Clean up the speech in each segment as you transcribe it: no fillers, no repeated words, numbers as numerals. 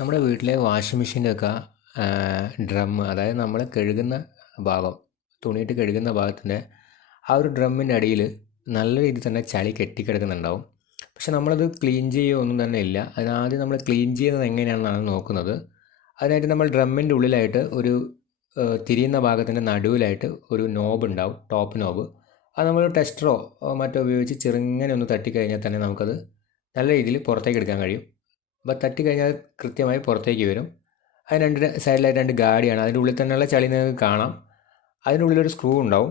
നമ്മുടെ വീട്ടിലെ washing മെഷീൻ്റെയൊക്കെ drum, അതായത് നമ്മൾ കഴുകുന്ന ഭാഗം, തുണിയിട്ട് കഴുകുന്ന ഭാഗത്തിൻ്റെ ആ ഒരു ഡ്രമ്മിൻ്റെ അടിയിൽ നല്ല രീതിയിൽ തന്നെ ചളി കെട്ടിക്കിടക്കുന്നുണ്ടാവും. പക്ഷെ നമ്മളത് ക്ലീൻ ചെയ്യുകയോ ഒന്നും തന്നെ ഇല്ല. അതിനാദ്യം നമ്മൾ ക്ലീൻ ചെയ്യുന്നത് എങ്ങനെയാണെന്നാണ് നോക്കുന്നത്. അതിനായിട്ട് നമ്മൾ ഡ്രമ്മിൻ്റെ ഉള്ളിലായിട്ട് ഒരു തിരിയുന്ന ഭാഗത്തിൻ്റെ നടുവിലായിട്ട് ഒരു നോബ് ഉണ്ടാവും, ടോപ്പ് നോബ്. അത് നമ്മൾ ടെസ്റ്ററോ മറ്റോ ഉപയോഗിച്ച് ചെറുങ്ങനെ ഒന്ന് തട്ടിക്കഴിഞ്ഞാൽ തന്നെ നമുക്കത് നല്ല രീതിയിൽ പുറത്തേക്ക് എടുക്കാൻ കഴിയും. അപ്പോൾ തട്ടിക്കഴിഞ്ഞാൽ കൃത്യമായി പുറത്തേക്ക് വരും. അതിന് രണ്ട് സൈഡിലായിട്ട് രണ്ട് ഗാഡിയാണ്. അതിൻ്റെ ഉള്ളിൽ തന്നെയുള്ള ചളി നിങ്ങൾക്ക് കാണാം. അതിൻ്റെ ഉള്ളിലൊരു സ്ക്രൂ ഉണ്ടാവും.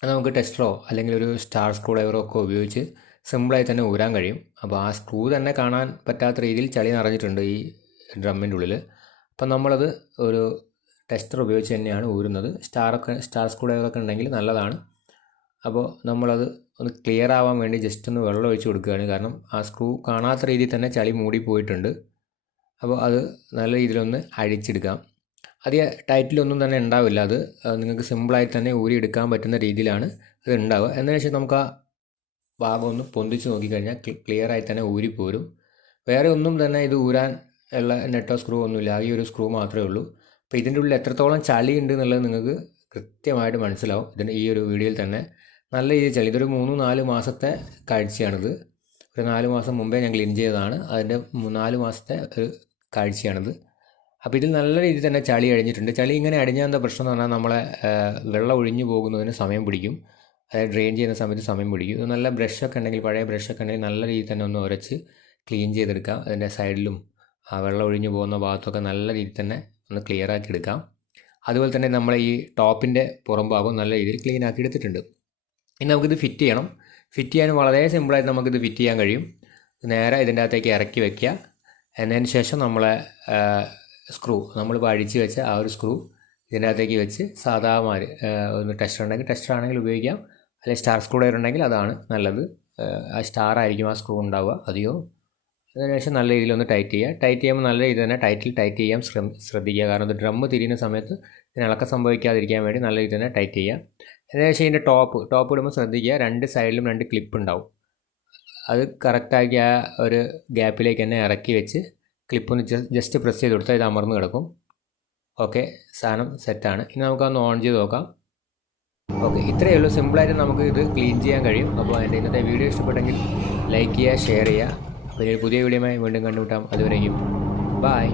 അത് നമുക്ക് ടെസ്റ്ററോ അല്ലെങ്കിൽ ഒരു സ്റ്റാർ സ്ക്രൂ ഡ്രൈവറോ ഒക്കെ ഉപയോഗിച്ച് സിമ്പിളായി തന്നെ ഊരാൻ കഴിയും. അപ്പോൾ ആ സ്ക്രൂ തന്നെ കാണാൻ പറ്റാത്ത രീതിയിൽ ചളി നിറഞ്ഞിട്ടുണ്ട് ഈ ഡ്രമ്മിൻ്റെ ഉള്ളിൽ. അപ്പം നമ്മളത് ഒരു ടെസ്റ്റർ ഉപയോഗിച്ച് തന്നെയാണ് ഊരുന്നത്. സ്റ്റാർ സ്ക്രൂ ഡ്രൈവറൊക്കെ ഉണ്ടെങ്കിൽ നല്ലതാണ്. അപ്പോൾ നമ്മളത് ഒന്ന് ക്ലിയർ ആവാൻ വേണ്ടി ജസ്റ്റ് ഒന്ന് വെള്ളം ഒഴിച്ച് കൊടുക്കുകയാണ്. കാരണം ആ സ്ക്രൂ കാണാത്ത രീതിയിൽ തന്നെ ചളി മൂടി പോയിട്ടുണ്ട്. അപ്പോൾ അത് നല്ല രീതിയിലൊന്ന് അഴിച്ചെടുക്കാം. അധികം ടൈറ്റിലൊന്നും തന്നെ ഉണ്ടാവില്ല. അത് നിങ്ങൾക്ക് സിമ്പിളായിട്ട് തന്നെ ഊരി എടുക്കാൻ പറ്റുന്ന രീതിയിലാണ് അത് ഉണ്ടാവുക. എന്നതിന് ശേഷം നമുക്ക് ആ ഭാഗം ഒന്ന് പൊന്തിച്ച് നോക്കിക്കഴിഞ്ഞാൽ ക്ലിയറായി തന്നെ ഊരിപ്പോരും. വേറെ ഒന്നും തന്നെ ഇത് ഊരാൻ ഉള്ള നെട്ടോ സ്ക്രൂ ഒന്നുമില്ല. ഈ ഒരു സ്ക്രൂ മാത്രമേ ഉള്ളൂ. അപ്പോൾ ഇതിൻ്റെ ഉള്ളിൽ എത്രത്തോളം ചളി ഉണ്ട് എന്നുള്ളത് നിങ്ങൾക്ക് കൃത്യമായിട്ട് മനസ്സിലാവും ഈ ഒരു വീഡിയോയിൽ തന്നെ. നല്ല രീതിയിൽ ചളി, ഇതൊരു 3-4 മാസത്തെ കാഴ്ചയാണിത്. ഒരു 4 മാസം മുമ്പേ ഞാൻ ക്ലീൻ ചെയ്തതാണ്. അതിൻ്റെ 4 മാസത്തെ ഒരു കാഴ്ചയാണിത്. അപ്പോൾ ഇതിൽ നല്ല രീതിയിൽ തന്നെ ചളി അടിഞ്ഞിട്ടുണ്ട്. ചളി ഇങ്ങനെ അടിഞ്ഞാൽ എന്താ പ്രശ്നം എന്ന് പറഞ്ഞാൽ നമ്മളെ വെള്ളം ഒഴിഞ്ഞു പോകുന്നതിന് സമയം പിടിക്കും. അതായത് ഡ്രെയിൻ ചെയ്യുന്ന സമയത്ത് സമയം പിടിക്കും. ഇത് നല്ല ബ്രഷൊക്കെ ഉണ്ടെങ്കിൽ, പഴയ ബ്രഷൊക്കെ ഉണ്ടെങ്കിൽ നല്ല രീതിയിൽ തന്നെ ഒന്ന് ഉരച്ച് ക്ലീൻ ചെയ്തെടുക്കാം. അതിൻ്റെ സൈഡിലും ആ വെള്ളം ഒഴിഞ്ഞു പോകുന്ന ഭാഗത്തൊക്കെ നല്ല രീതിയിൽ തന്നെ ഒന്ന് ക്ലിയർ ആക്കി എടുക്കാം. അതുപോലെ തന്നെ നമ്മൾ ഈ ടോപ്പിൻ്റെ പുറം ഭാഗം നല്ല രീതിയിൽ ക്ലീൻ ആക്കി എടുത്തിട്ടുണ്ട്. ഇനി നമുക്കിത് ഫിറ്റ് ചെയ്യണം. ഫിറ്റ് ചെയ്യാൻ വളരെ സിമ്പിളായിട്ട് നമുക്കിത് ഫിറ്റ് ചെയ്യാൻ കഴിയും. നേരെ ഇതിൻ്റെ അകത്തേക്ക് ഇറക്കി വയ്ക്കുക. എന്നതിന് ശേഷം നമ്മളെ സ്ക്രൂ, നമ്മളിപ്പോൾ അഴിച്ച് വെച്ച ആ ഒരു സ്ക്രൂ ഇതിൻ്റെ അകത്തേക്ക് വെച്ച് സാധാമാര് ഒന്ന് ടെസ്റ്റർ ഉണ്ടെങ്കിൽ ടെസ്റ്റർ ആണെങ്കിൽ ഉപയോഗിക്കാം. അല്ലെങ്കിൽ സ്റ്റാർ സ്ക്രൂ ഡ്രൈവർ ഉണ്ടെങ്കിൽ അതാണ് നല്ലത്. ആ സ്റ്റാർ ആയിരിക്കും ആ സ്ക്രൂ ഉണ്ടാവുക അധികവും. അതിനുശേഷം നല്ല രീതിയിലൊന്ന് ടൈറ്റ് ചെയ്യുക. ടൈറ്റ് ചെയ്യുമ്പോൾ നല്ല രീതിയിൽ തന്നെ ടൈറ്റ് ചെയ്യാൻ ശ്രദ്ധിക്കുക. കാരണം ഇത് ഡ്രം തിരിയുന്ന സമയത്ത് ഇതിന് ഇളക്കം സംഭവിക്കാതിരിക്കാൻ വേണ്ടി നല്ല രീതിയിൽ തന്നെ ടൈറ്റ് ചെയ്യുക. അതിനുശേഷം ഇതിൻ്റെ ടോപ്പ് ഇടുമ്പോൾ ശ്രദ്ധിക്കുക, 2 സൈഡിലും 2 ക്ലിപ്പ് ഉണ്ടാവും. അത് കറക്റ്റാക്കി ആ ഒരു ഗ്യാപ്പിലേക്ക് തന്നെ ഇറക്കി വെച്ച് ക്ലിപ്പൊന്ന് ജസ്റ്റ് പ്രസ് ചെയ്ത് കൊടുത്താൽ ഇത് അമർന്ന് കിടക്കും. ഓക്കെ, സാധനം സെറ്റാണ്. ഇനി നമുക്കൊന്ന് ഓൺ ചെയ്ത് നോക്കാം. ഓക്കെ, ഇത്രയേ ഉള്ളൂ. സിമ്പിളായിട്ട് നമുക്ക് ഇത് ക്ലീൻ ചെയ്യാൻ കഴിയും. അപ്പോൾ എൻ്റെ ഇന്നത്തെ വീഡിയോ ഇഷ്ടപ്പെട്ടെങ്കിൽ ലൈക്ക് ചെയ്യുക, ഷെയർ ചെയ്യുക. പിന്നെ പുതിയ വീഡിയോയുമായി വീണ്ടും കണ്ടുമുട്ടാം. അതുവരെയും ബൈ.